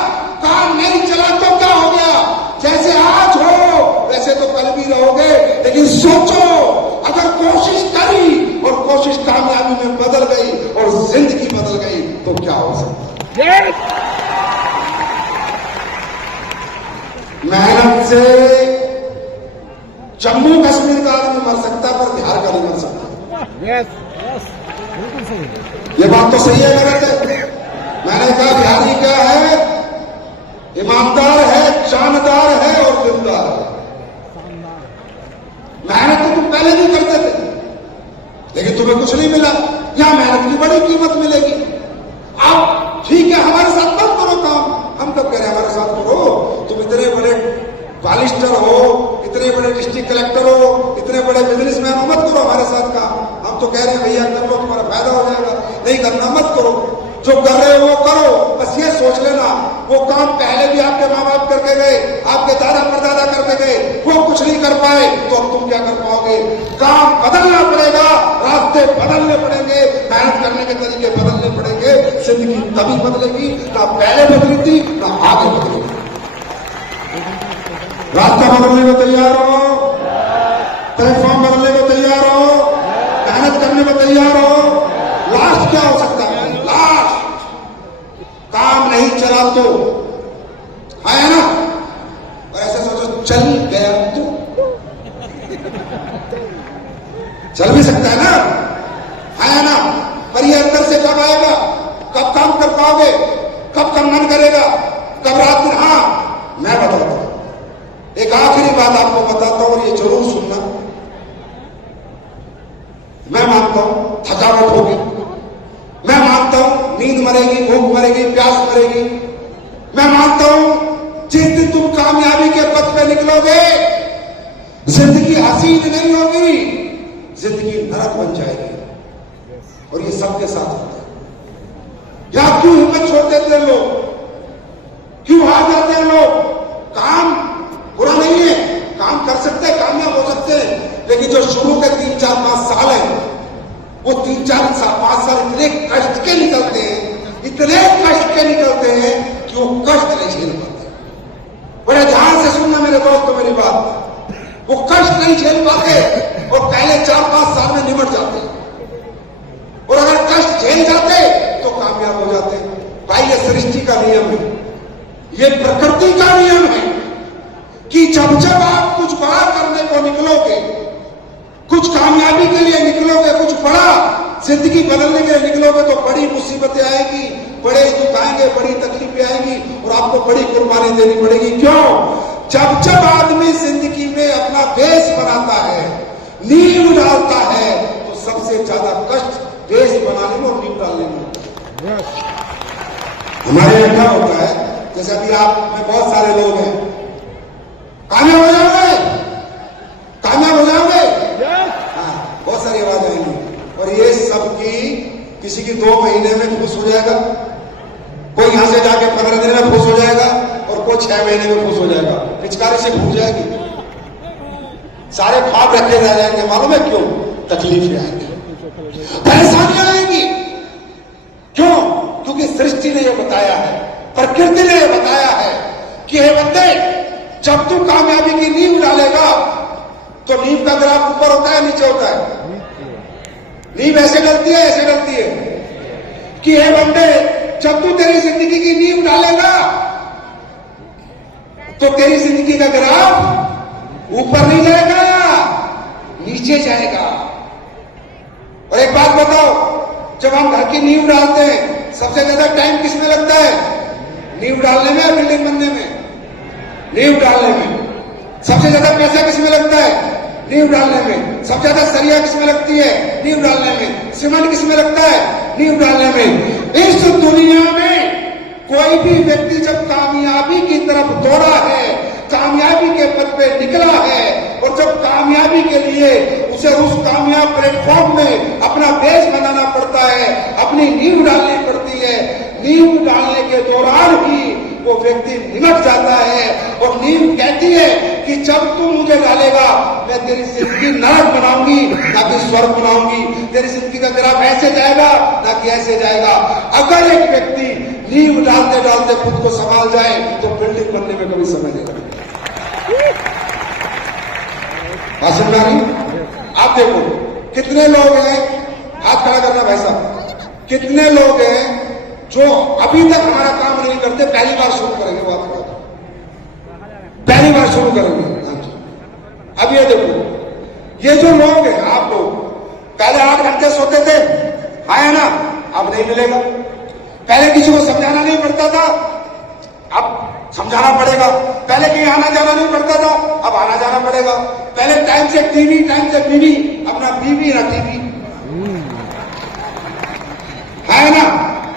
काम नहीं चला तो क्या हो गया? जैसे आज हो वैसे तो कल भी रहोगे, लेकिन सोचो, अगर कोशिश करी और कोशिश कामयाबी में बदल गई और जिंदगी बदल गई तो क्या हो सकता है? मेहनत से जम्मू कश्मीर का आदमी मर सकता है, पर बिहार का नहीं मर सकता। ये बात तो सही है, गलत है? मैंने कहा बिहारी क्या है? ईमानदार है, जानदार है और दिलदार है। मेहनत तो तुम पहले भी करते थे, लेकिन तुम्हें कुछ नहीं मिला। यहां मेहनत की बड़ी कीमत मिलेगी। आप ठीक है, हमारे साथ मत करो काम, हम कब कह रहे हैं हमारे साथ करो? तुम इतने बड़े बालिस्टर हो, इतने बड़े डिस्ट्रिक्ट कलेक्टर हो, इतने बड़े बिजनेसमैन हो, मत करो हमारे साथ काम। हम तो कह रहे हैं भैया कर लो, तुम्हारा फायदा हो जाएगा। नहीं करना मत करो, जो कर रहे हो वो करो, बस बस ये सोच लेना, वो काम पहले भी आपके माँ बाप करके गए, आपके दादा परदादा करके गए, वो कुछ नहीं कर पाए, तो अब तुम क्या कर पाओगे? काम बदलना पड़ेगा, रास्ते बदलने पड़ेंगे, मेहनत करने के तरीके बदलने पड़ेंगे। जिंदगी तभी बदलेगी, ना पहले बदली थी ना आगे बदलेगी। रास्ता बदलने को तैयार हो, प्लेटफॉर्म बदलने को तैयार हो, मेहनत करने को तैयार हो। लास्ट क्या हो सकता है? लास्ट काम नहीं चला तो है ना, और ऐसे सोचो चल गया तो चल भी सकता है ना, पर ये अंदर से कब आएगा? कब काम कर पाओगे? कब मन करेगा? कब रात दिन? हाँ, मैं बताता हूं, एक आखिरी बात आपको बताता हूं, और ये जरूर सुनना। मैं मानता हूं थकावट होगी, मैं मानता हूं नींद मरेगी, भूख मरेगी, प्यास मरेगी, मैं मानता हूं जिस दिन तुम कामयाबी के पथ पे निकलोगे, जिंदगी हसीन नहीं होगी, जिंदगी नरक बन जाएगी। और ये सबके साथ होता है। या क्यों हिम्मत छोड़ देते हैं लोग? क्यों हार जाते हैं लोग? काम बुरा नहीं है, काम कर सकते हैं, कामयाब हो सकते हैं, लेकिन जो शुरू के 3, 4, 5 साल है, वो 3, 4, 5 साल इतने कष्ट के निकलते हैं, इतने कष्ट के निकलते हैं कि वो कष्ट नहीं झेल पाते। बड़े ध्यान से सुनना मेरे दोस्तों मेरी बात, वो कष्ट नहीं झेल पाते और पहले 4-5 साल में निमट जाते हैं, और अगर कष्ट झेल जाते तो कामयाब हो जाते। भाई ये सृष्टि का नियम है, ये प्रकृति का नियम है कि जब जब आप कुछ बड़ा करने को निकलोगे, कुछ कामयाबी के लिए निकलोगे, कुछ बड़ा जिंदगी बदलने के लिए निकलोगे, तो बड़ी मुसीबतें आएगी, बड़े दुख आएंगे, बड़ी तकलीफें आएंगी, और आपको बड़ी कुर्बानी देनी पड़ेगी। क्यों? जब जब आदमी जिंदगी में अपना बेस बनाता है, नींव डालता है, तो सबसे ज्यादा कष्ट बेस बनाने में और नींव डालने में होता है। हमारे यहां क्या होता है, जैसे अभी आप में बहुत सारे लोग हैं, कामयाब हो जाओगे, कामयाब हो जाओगे, हाँ, बहुत सारी आवाज आएंगी, और ये सबकी किसी की 2 महीने में खुश हो जाएगा, कोई यहां से जाके 15 दिन में खुश हो जाएगा, और कोई 6 महीने में खुश हो जाएगा, पिचकारी से फूट जाएगी, सारे ख्वाब रखे रह जाएंगे। मालूम है क्यों? तकलीफें आएंगी, परेशानियां आएंगी। क्यों? क्योंकि सृष्टि ने यह बताया है, प्रकृति ने यह बताया है कि हे बंदे, जब तू कामयाबी की नींव डालेगा, तो नींव का ग्राफ ऊपर होता है नीचे होता है? नींव ऐसे डलती है, ऐसे डलती है कि हे बंदे, जब तू तेरी जिंदगी की नींव डालेगा, तो तेरी जिंदगी का ग्राफ ऊपर नहीं जाएगा, नीचे जाएगा। और एक बात बताओ, जब हम घर की नींव डालते हैं, सबसे ज्यादा टाइम किसमें लगता है? नींव डालने में या बिल्डिंग बनने में? नींव डालने में। सबसे ज्यादा पैसा किसमें लगता है? नींव डालने में। सबसे ज्यादा सरिया किसमें लगती है? नींव डालने में। सीमेंट किसमें लगता है? नींव डालने में। इस दुनिया में कोई भी व्यक्ति जब कामयाबी की तरफ दौड़ा है, कामयाबी के पथ पे निकला है, और जब कामयाबी के लिए उसे उस कामयाब प्लेटफॉर्म में अपना बेस बनाना पड़ता है, अपनी नींव डालनी पड़ती है, नींव डालने के दौरान ही वो व्यक्ति निमट जाता है, और नींव कहती है कि जब तू मुझे डालेगा, मैं तेरी जिंदगी नरक बनाऊंगी ना कि स्वर्ग बनाऊंगी, तेरी जिंदगी का ग्राफ ऐसे जाएगा ना कि ऐसे जाएगा। अगर एक व्यक्ति नींव डालते डालते खुद को संभाल जाए, तो बिल्डिंग बनने में कभी समय नहीं लगेगा। आप देखो कितने लोग हैं, हाथ खड़ा करना भाई साहब, कितने लोग हैं जो अभी तक हमारा काम नहीं करते, पहली बार शुरू करेंगे, बात करो, पहली बार शुरू करेंगे। अब ये देखो, ये जो लोग हैं, आप लोग पहले 8 घंटे सोते थे, है ना, अब नहीं मिलेगा। पहले किसी को समझाना नहीं पड़ता था, अब समझाना पड़ेगा। पहले कहीं आना जाना नहीं पड़ता था, अब आना जाना पड़ेगा। पहले टाइम से टीवी, टाइम से बीवी, अब ना बीवी ना टीवी, है ना।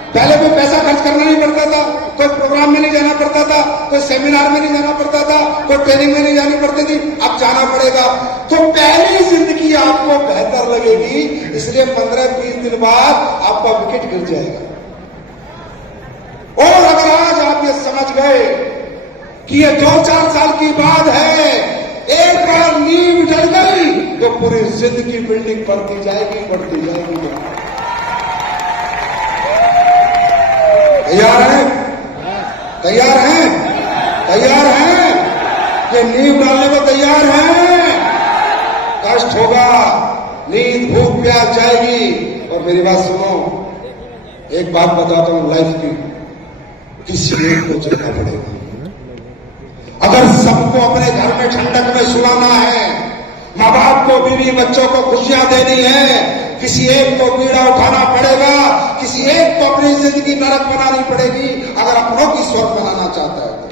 पहले कोई पैसा खर्च करना नहीं पड़ता था, कोई प्रोग्राम में नहीं जाना पड़ता था, कोई सेमिनार में नहीं जाना पड़ता था, कोई ट्रेनिंग में नहीं जानी पड़ती थी, अब जाना पड़ेगा। तो पहली जिंदगी आपको बेहतर लगेगी, इसलिए 15-20 दिन बाद आपका विकेट गिर जाएगा। और ये समझ गए कि ये 2-4 साल की बात है, एक बार नींव डल गई तो पूरी जिंदगी बिल्डिंग बढ़ती जाएगी, बढ़ती जाएगी। तैयार हैं? तैयार हैं? तैयार हैं? ये नींव डालने को तैयार हैं? कष्ट होगा, नींद भूख प्यास जाएगी। और मेरी बात सुनो, एक बात बताता हूं लाइफ की, किसी एक को चलना पड़ेगा। अगर सबको अपने घर में ठंडक में सुलाना है, माँ बाप को, बीवी बच्चों को खुशियां देनी है, किसी एक को पीड़ा उठाना पड़ेगा, किसी एक को अपनी जिंदगी नरक बनानी पड़ेगी अगर अपनों की स्वर्ग बनाना चाहता है तो।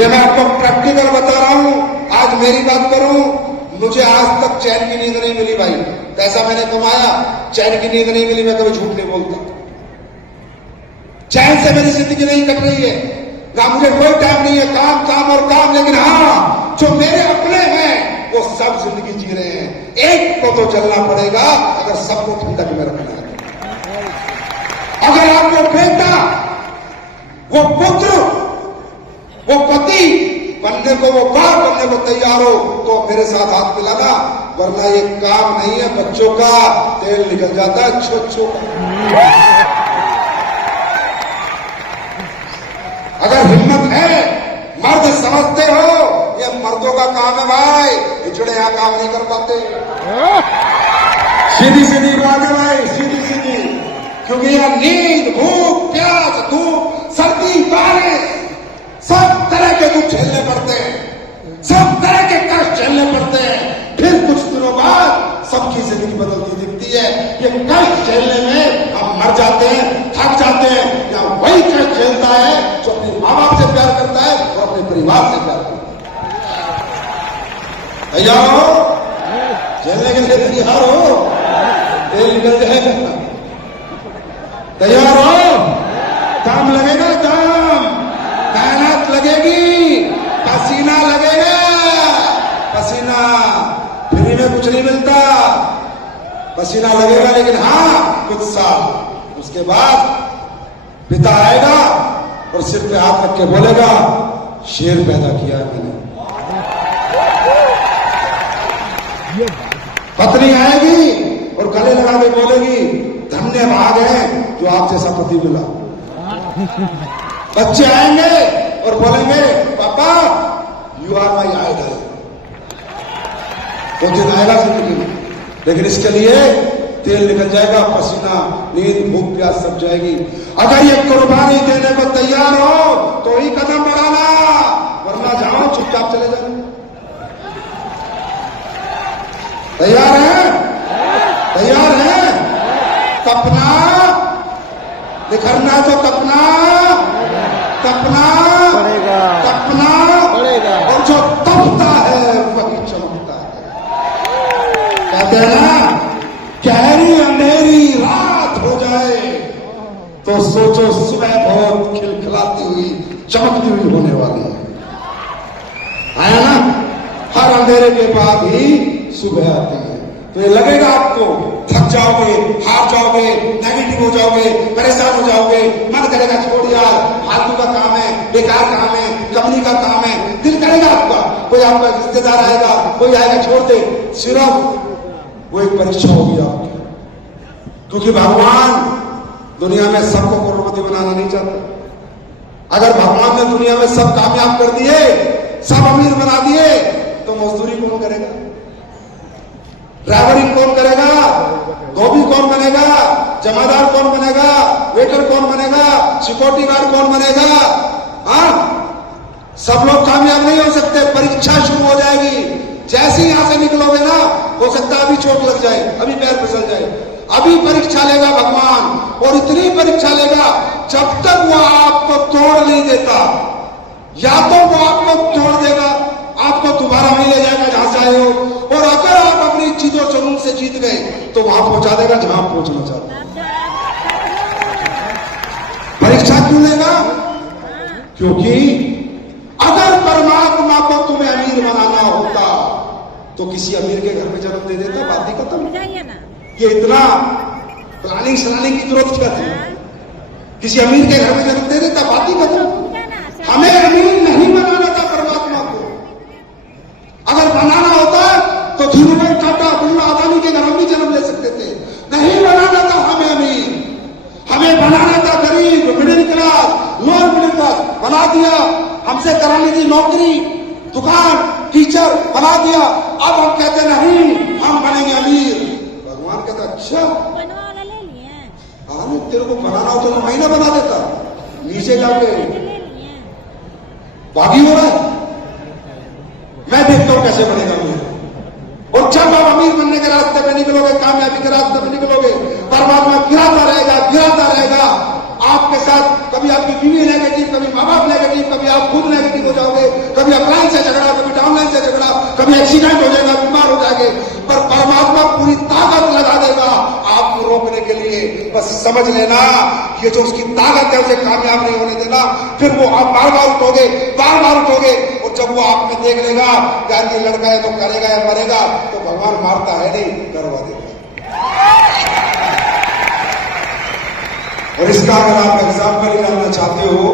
ये मैं आपको प्रैक्टिकल बता रहा हूं। आज मेरी बात करूं, मुझे आज तक चैन की नींद नहीं मिली भाई। पैसा मैंने कमाया, चैन की नींद नहीं मिली, मैं कभी झूठ नहीं बोलता। चैन से मेरी जिंदगी नहीं कट रही है, ना मुझे कोई टाइम नहीं है, काम काम और काम। लेकिन हाँ, जो मेरे अपने हैं वो सब जिंदगी जी रहे हैं। एक को तो चलना पड़ेगा अगर सबको ठंडक में रखना है। अगर आप वो बेटा, वो पुत्र, वो पति बनने को, वो बाप बनने को तैयार हो तो मेरे साथ हाथ मिलाना, वरना ये काम नहीं है। बच्चों का तेल निकल जाता है, छोचो का। अगर हिम्मत है, मर्द समझते हो ये मर्दों का काम है भाई, पिछड़े यहां काम नहीं कर पाते। सीधी सीधी बात है भाई, सीधी सीधी। क्योंकि यह नींद, भूख, प्यास, धूप, सर्दी, बारिश, सब तरह के दुख झेलने पड़ते हैं, सब तरह के कष्ट झेलने पड़ते हैं। फिर कुछ दिनों बाद सबकी जिंदगी बदलती दिखती है। ये कष्ट झेलने में हम मर जाते हैं, थक जाते हैं। या वही कष्ट झेलता है जो अपने माँ बाप से प्यार करता है और अपने परिवार से प्यार करता है। तैयार हो? झेलने के लिए तैयार हो? तेल निकल जाएगा। तैयार हो? दाम लगेगा, दाम, मेहनत लगेगी, पसीना लगेगा। पसीना फ्री में कुछ नहीं मिलता, पसीना लगेगा। लेकिन हाँ, कुछ साल उसके बाद पिता आएगा और सिर पे हाथ रख के बोलेगा, शेर पैदा किया है मैंने। पत्नी आएगी और गले लगा के बोलेगी, धन्य भाग है जो आप जैसा पति मिला। बच्चे आएंगे और बोलेंगे, पापा यू आर माई आइडल। वो दिन आएगा जिंदगी में, लेकिन इसके लिए तेल निकल जाएगा, पसीना, नींद, भूख प्यास सब जाएगी। अगर ये कुर्बानी देने को तैयार हो तो ही कदम बढ़ाना, वरना जाओ चुपचाप चले जाओ। तैयार है? तैयार है? तपना, निखरना तो तपना, तपना पड़ेगा, तपना पड़ेगा। और जो तपता है वही चमकता है। कहते हैं ना, गहरी अंधेरी रात हो जाए तो सोचो सुबह बहुत खिलखिलाती हुई, चमकती हुई होने वाली है। आया ना? हर अंधेरे के बाद ही सुबह आती है। तो ये लगेगा आपको, थक जाओगे, हार जाओगे, नेगेटिव हो जाओगे, परेशान हो जाओगे, मन करेगा छोड़ यार, फालतू का काम है, बेकार काम है, कंपनी का काम है, दिल करेगा आपका। कोई आपका रिश्तेदार आएगा, कोई आएगा, छोड़ दे। सिर्फ वो एक परीक्षा होगी आपकी, क्योंकि भगवान दुनिया में सबको करोड़पति बनाना नहीं चाहता। अगर भगवान ने दुनिया में सब कामयाब कर दिए, सब अमीर बना दिए, तो मजदूरी कौन करेगा? ड्राइवरिंग कौन करेगा? धोबी कौन बनेगा? जमादार कौन बनेगा? वेटर कौन बनेगा? सिक्योरिटी गार्ड कौन बनेगा? हाँ, सब लोग कामयाब नहीं हो सकते। परीक्षा शुरू हो जाएगी, जैसे ही यहां से निकलोगे ना, हो सकता है अभी चोट लग जाए, अभी पैर फिसल जाए। अभी परीक्षा लेगा भगवान, और इतनी परीक्षा लेगा जब तक वो आपको तोड़ नहीं देता। या तो वो आपको तोड़ देगा, आपको दोबारा नहीं ले जाएगा जहां से आए हो, और अगर आप अपनी चीजों जुनून से जीत गए तो वहां पहुंचा देगा जहां आप पहुंचना चाहते हैं। परीक्षा क्यों लेगा? क्योंकि अगर परमात्मा को तुम्हें अमीर बनाना होता तो किसी अमीर के घर में जन्म दे देता, बात ही खत्म। ये इतना प्लानिंग की जरूरत क्या थी? किसी अमीर के घर में जन्म दे देता, बात ही खत्म। हमें अमीर नहीं बनाना था परमात्मा को। अगर बनाना होता तो धीरूभाई टाटा, बिरला, अदानी के घर हम भी जन्म ले सकते थे। नहीं बनाना था हमें अमीर, हमें बनाना था गरीब, middle class, lower middle class. बना दिया, हमसे करानी थी नौकरी, दुकान, टीचर, बना दिया। अब हम कहते नहीं हम बनेंगे अमीर। भगवान कहता अच्छा आने तेरे को बनाना हो तो महीना बना देता, नीचे जाके बागी हो रहा है। मैं देखता हूं कैसे बनेगा अमीर। और जब आप अमीर बनने के रास्ते पे निकलोगे, कामयाबी के रास्ते पे निकलोगे, परमात्मा गिराता रहेगा आपके साथ। कभी आपकी बीवी नेगेटिव, कभी माँ बाप नेगेटिव, कभी आप खुद नेगेटिव हो जाओगे, कभी अपलाइन से झगड़ा, कभी डाउनलाइन से झगड़ा, कभी एक्सीडेंट हो जाएगा, बीमार हो जाएंगे। पर परमात्मा पूरी ताकत लगा देगा आपको रोकने के लिए। बस समझ लेना ये जो उसकी ताकत है उसे कामयाब नहीं होने देना। फिर वो आप बार बार उठोगे, बार बार उठोगे। और जब वो आप में देख लेगा यार ये लड़का है तो करेगा या मरेगा, तो भगवान मारता है नहीं, करवा देगा। और इसका अगर आप एग्जाम्पल जानना चाहते हो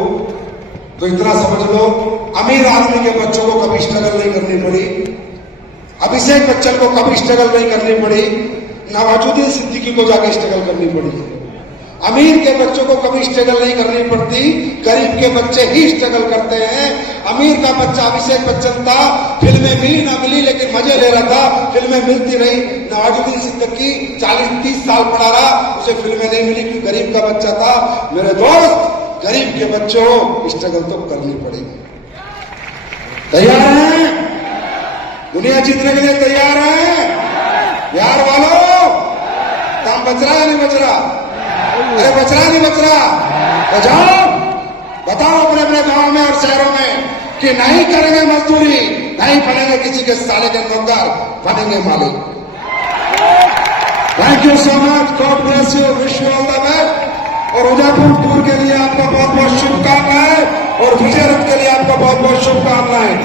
तो इतना समझ लो, अमीर आदमी के बच्चों को कभी स्ट्रगल नहीं करनी पड़ी, अभिषेक बच्चन को कभी स्ट्रगल नहीं करनी पड़ी, नवाजुद्दीन सिद्दीकी को जाके स्ट्रगल करनी पड़ी। अमीर के बच्चों को कभी स्ट्रगल नहीं करनी पड़ती, गरीब के बच्चे ही स्ट्रगल करते हैं। अमीर का बच्चा अभिषेक बच्चन था, फिल्में मिली ना मिली लेकिन मजे ले रहा था, फिल्में मिलती रही। नवाजुद्दीन सिद्दीकी 40-30 साल पढ़ा रहा, उसे फिल्में नहीं मिली क्योंकि गरीब का बच्चा था। मेरे दोस्त, गरीब के बच्चों स्ट्रगल तो करनी पड़ेगी। तैयार हैं? दुनिया जीतने के लिए तैयार है? बिहार वालों, काम बच रहा है नहीं बच रहा? अरे बच रहा नहीं बच रहा? बजाओ, बताओ अपने अपने गांव में और शहरों में कि नहीं करेंगे मजदूरी, नहीं बनेंगे किसी के साले के नौकर, बनेंगे मालिक। Thank you so much, God bless you, wish you all the best. और उदयपुर टूर के लिए आपको बहुत बहुत शुभकामनाएं और विजय रथ के लिए आपको बहुत बहुत शुभकामनाएं।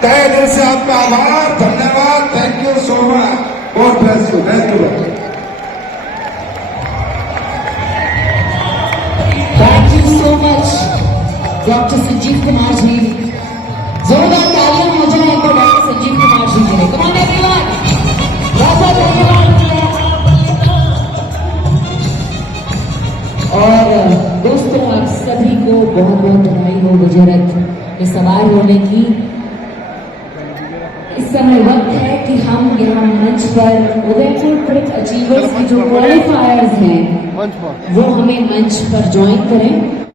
तहे दिल से आपका आभार, धन्यवाद, thank you so much, God bless you, thank you. Thank you so much doctor Sanjeev Kumar ji. जोरदार तालियां हो जाए तो डॉक्टर संजीव कुमार जी के लिए। कम ऑन एवरीवन, बहुत बहुत धन्यवाद। और दोस्तों आप सभी को बहुत बहुत बधाई हो विजय रथ में सवार होने की। इस समय वक्त है कि हम यहाँ मंच पर उदयपुर क्विक अचीवर्स की जो क्वालिफायर्स हैं वो हमें मंच पर ज्वाइन करें।